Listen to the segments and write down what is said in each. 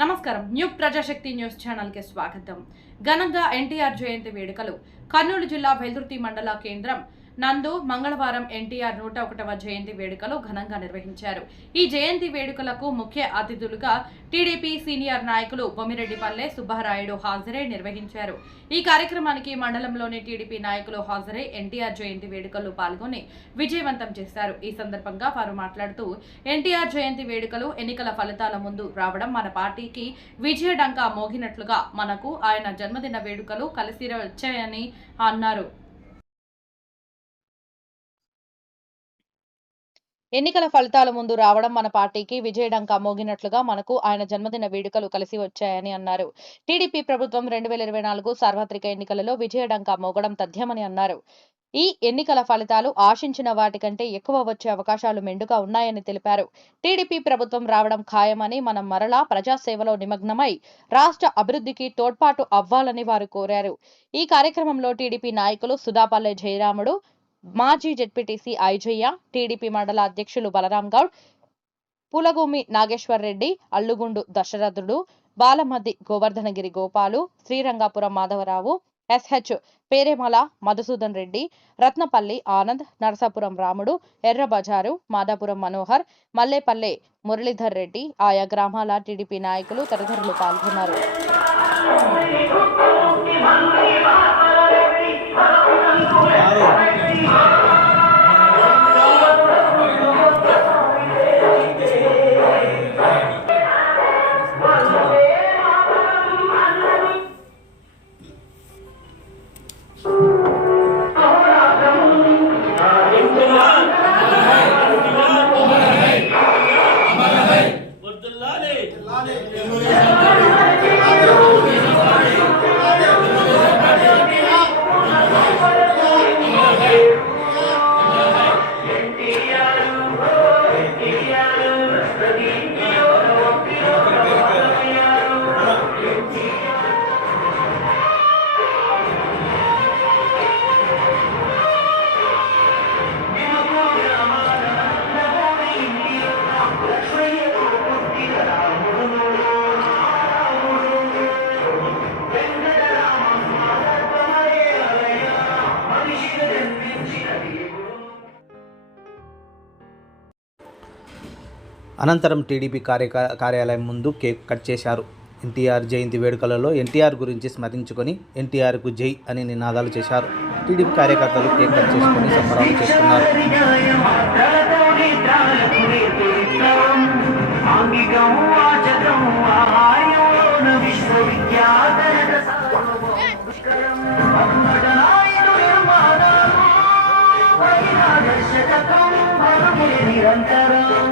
నమస్కారం. New Prajasakti news ఛానల్కి స్వాగతం. ఘనంగా ఎన్టీఆర్ జయంతి వేడుకలు. కర్నూలు జిల్లా వెల్దుర్తి మండల కేంద్రం నందు మంగళవారం ఎన్టీఆర్ నూట ఒకటవ జయంతి వేడుకలు ఘనంగా నిర్వహించారు. ఈ జయంతి వేడుకలకు ముఖ్య అతిథులుగా టీడీపీ సీనియర్ నాయకులు బొమ్మిరెడ్డిపల్లె సుబ్బారాయుడు హాజరై నిర్వహించారు. ఈ కార్యక్రమానికి మండలంలోని టీడీపీ నాయకులు హాజరై ఎన్టీఆర్ జయంతి వేడుకల్లో పాల్గొని విజయవంతం చేశారు. ఈ సందర్భంగా వారు మాట్లాడుతూ ఎన్టీఆర్ జయంతి వేడుకలు ఎన్నికల ఫలితాల ముందు రావడం మన పార్టీకి విజయడంకా మోగినట్లుగా మనకు ఆయన జన్మదిన వేడుకలు కలిసి వచ్చాయని అన్నారు. ఎన్నికల ఫలితాల ముందు రావడం మన పార్టీకి విజయడంకా మోగినట్లుగా మనకు ఆయన జన్మదిన వేడుకలు కలిసి వచ్చాయని అన్నారు. టీడీపీ ప్రభుత్వం రెండు వేల ఇరవై నాలుగు సార్వత్రిక ఎన్నికలలో విజయడంకా మోగడం తథ్యమని అన్నారు. ఈ ఎన్నికల ఫలితాలు ఆశించిన వాటికంటే ఎక్కువ వచ్చే అవకాశాలు మెండుగా ఉన్నాయని తెలిపారు. టీడీపీ ప్రభుత్వం రావడం ఖాయమని మనం మరలా ప్రజాసేవలో నిమగ్నమై రాష్ట్ర అభివృద్ధికి తోడ్పాటు అవ్వాలని వారు కోరారు. ఈ కార్యక్రమంలో టీడీపీ నాయకులు సుధాపల్లె జయరాముడు మాజీ జెడ్పీటీసీ ఐజయ్య టీడీపీ మండల అధ్యక్షులు బలరాం గౌడ్ పులగూమి నాగేశ్వర్ రెడ్డి అల్లుగుండు దశరథుడు బాలమద్ది గోవర్ధనగిరి గోపాలు శ్రీరంగాపురం మాధవరావు ఎస్హెచ్ పేరేమల మధుసూదన్ రెడ్డి రత్నపల్లి ఆనంద్ నరసాపురం రాముడు ఎర్రబజారు మాదాపురం మనోహర్ మల్లేపల్లె మురళీధర్ రెడ్డి ఆయా గ్రామాల టీడీపీ నాయకులు తదితరులు పాల్గొన్నారు. అనంతరం టీడీపీ కార్య కార్యాలయం ముందు కేక్ కట్ చేశారు. ఎన్టీఆర్ జయంతి వేడుకలలో ఎన్టీఆర్ గురించి స్మరించుకొని ఎన్టీఆర్కు జై అని నినాదాలు చేశారు. టీడీపీ కార్యకర్తలు కేక్ కట్ చేసుకొని సంబరాలు చేస్తున్నారు. నిరంతరం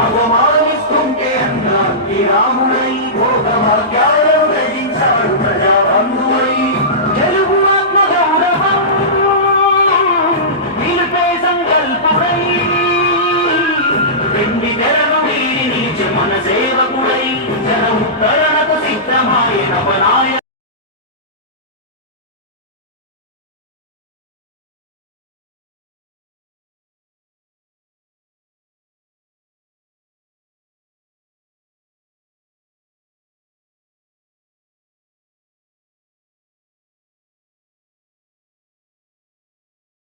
भगवान इस तुम के अंदर की राम नहीं वो दबा क्या